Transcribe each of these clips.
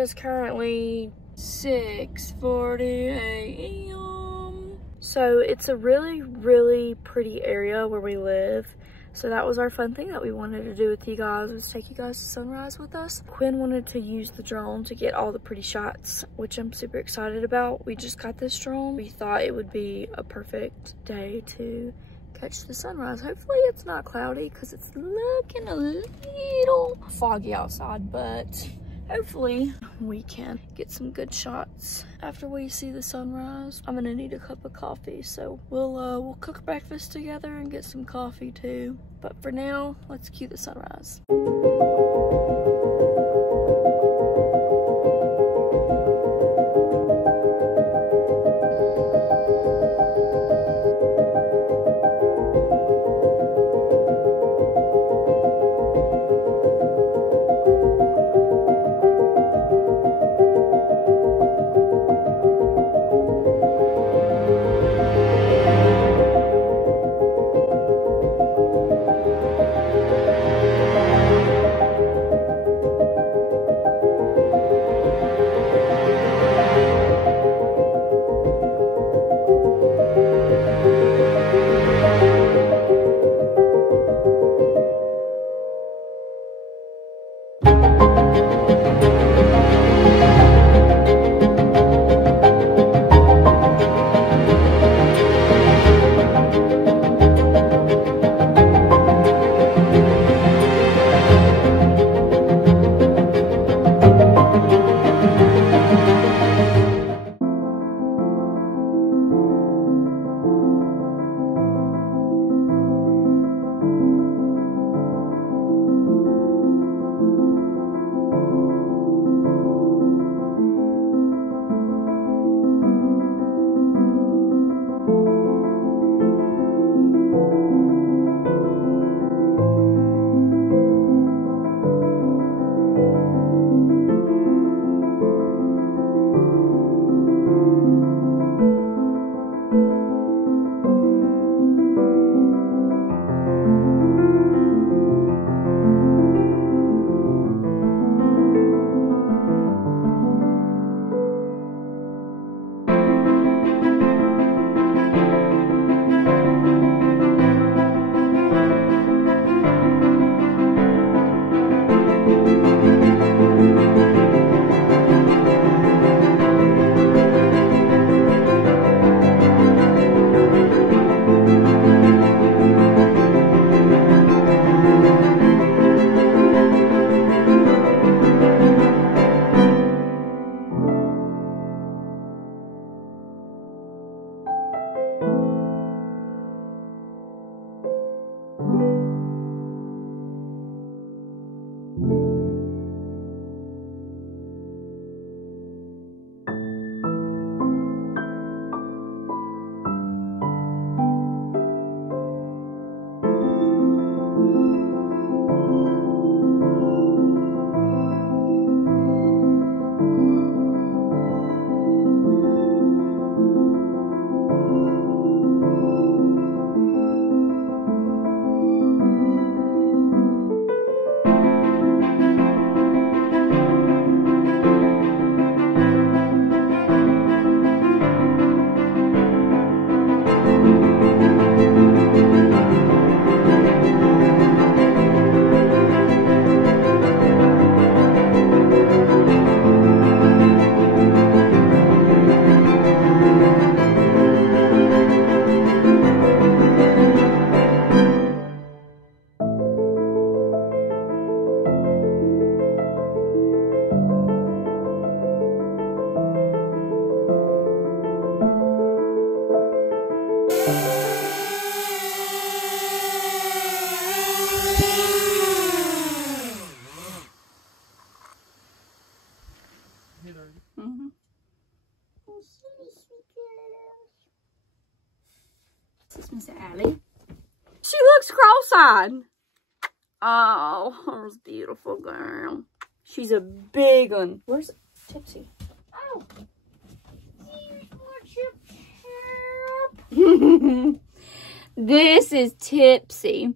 is currently 6:40 a.m. So it's a really, really pretty area where we live. So that was our fun thing that we wanted to do with you guys, was take you guys to sunrise with us. Quinn wanted to use the drone to get all the pretty shots, which I'm super excited about. We just got this drone. We thought it would be a perfect day to catch the sunrise. Hopefully it's not cloudy because it's looking a little foggy outside, but hopefully we can get some good shots after we see the sunrise. I'm gonna need a cup of coffee, so we'll cook breakfast together and get some coffee too. But for now, let's cue the sunrise. This is Miss Allie. She looks cross-eyed. Oh, her beautiful girl. She's a big one. Where's Tipsy? Oh, this is Tipsy.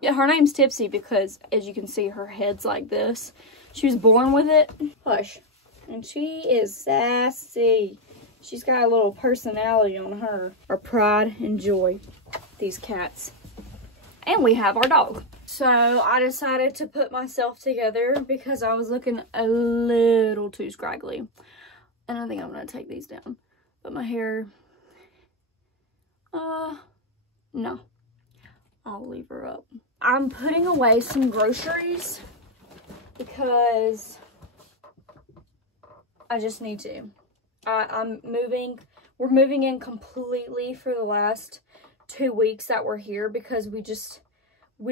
Yeah, her name's Tipsy because, as you can see, her head's like this. She was born with it. Hush. And she is sassy. She's got a little personality on her. Our pride and joy, these cats. And we have our dog. So I decided to put myself together because I was looking a little too scraggly. And I think I'm gonna take these down. But my hair, no. I'll leave her up. I'm putting away some groceries because I just need to. We're moving in completely for the last 2 weeks that we're here because we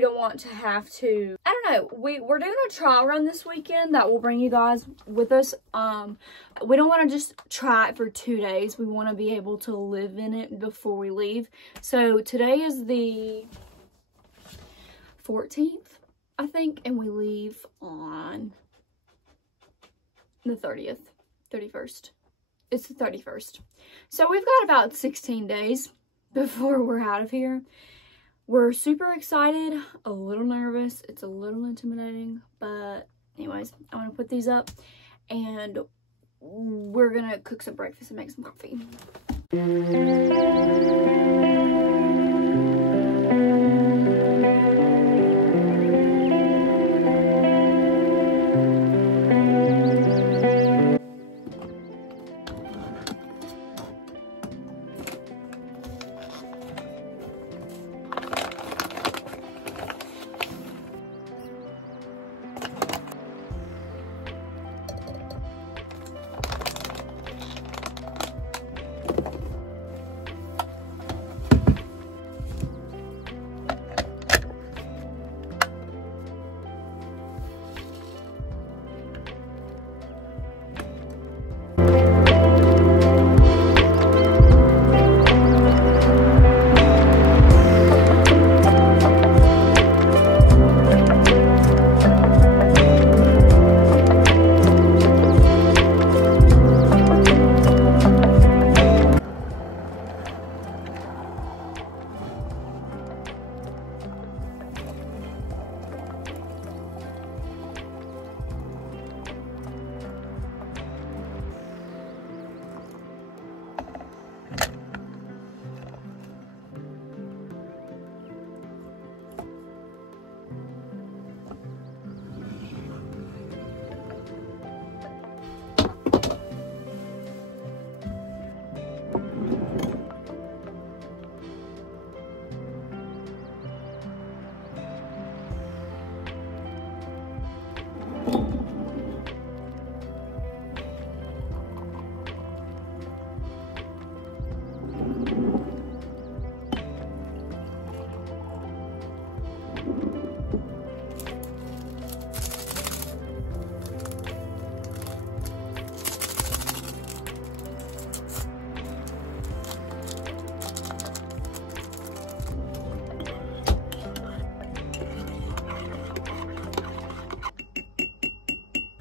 don't want to have to, I don't know, we're doing a trial run this weekend that will bring you guys with us. We don't want to just try it for 2 days. We want to be able to live in it before we leave. So today is the 14th, I think, and we leave on the 31st. It's the 31st. So we've got about 16 days before we're out of here. We're super excited, a little nervous. It's a little intimidating, but anyways, I'm gonna put these up and we're gonna cook some breakfast and make some coffee.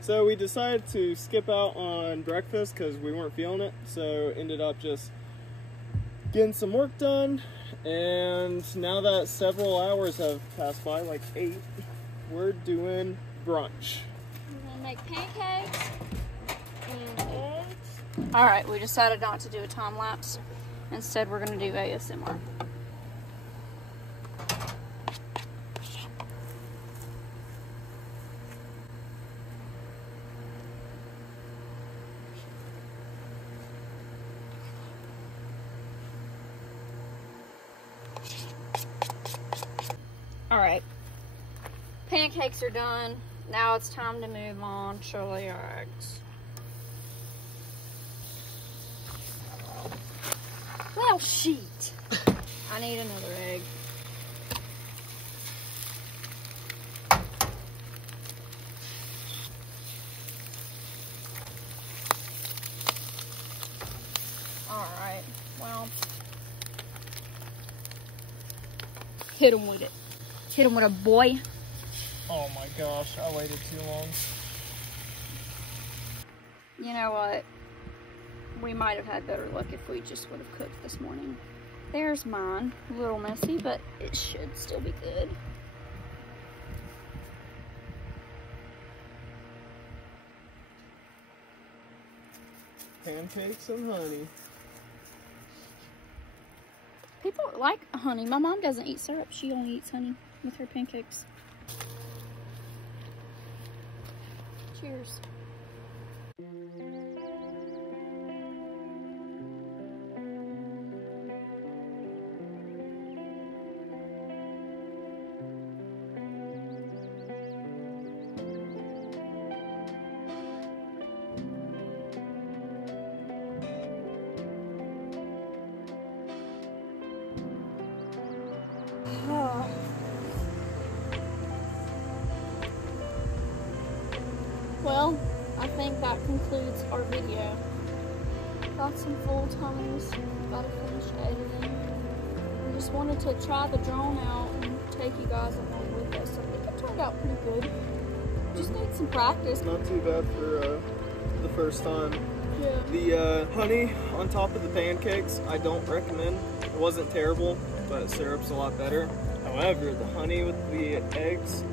So we decided to skip out on breakfast because we weren't feeling it, so ended up just getting some work done. And now that several hours have passed by, like 8, we're doing brunch. We're gonna make pancakes and eggs. All right, we decided not to do a time lapse. Instead, we're gonna do ASMR. All right, pancakes are done. Now it's time to move on to the eggs. Well, sheet. I need another egg. All right, well, hit him with it. Hit him with a boy. Oh my gosh, I waited too long. You know what? We might have had better luck if we just would have cooked this morning. There's mine. A little messy, but it should still be good. Pancakes and honey. People like honey. My mom doesn't eat syrup. She only eats honey with her pancakes. Cheers. Well, I think that concludes our video. Got some full tummies, gotta finish editing. We just wanted to try the drone out and take you guys along with us. I think it turned out pretty good. Just need some practice. Not too bad for the first time. Yeah. The honey on top of the pancakes, I don't recommend. It wasn't terrible, but syrup's a lot better. However, the honey with the eggs,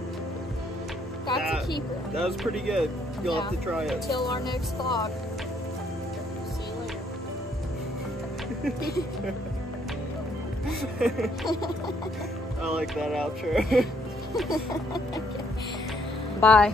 That's a keeper. that was pretty good. You'll have to try it. Till our next vlog. See you later. I like that outro. Bye.